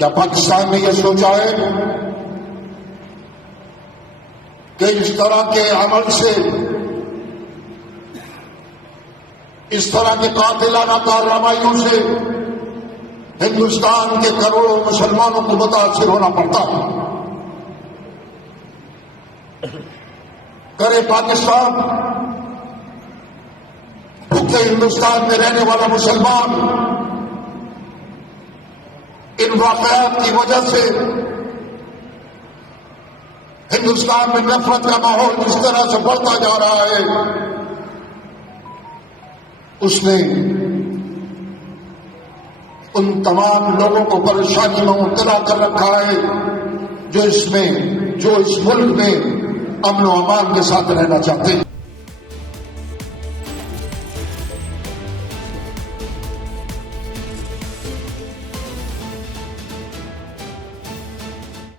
کیا پاکستان نے یہ سوچا ہے کہ اس طرح کے عمل سے، اس طرح کے قاتلانہ کارروائیوں سے ہندوستان کے کروڑوں مسلمانوں کو متاثر ہونا پڑتا ہے؟ کرے پاکستان، بھوکے ہندوستان میں رہنے والا مسلمان ان واقعات کی وجہ سے ہندوستان میں نفرت کا ماحول جس طرح سے بڑھتا جا رہا ہے، اس نے ان تمام لوگوں کو پریشانی میں مبتلا کر رکھا ہے جو اس ملک میں امن و امان کے ساتھ رہنا چاہتے ہیں۔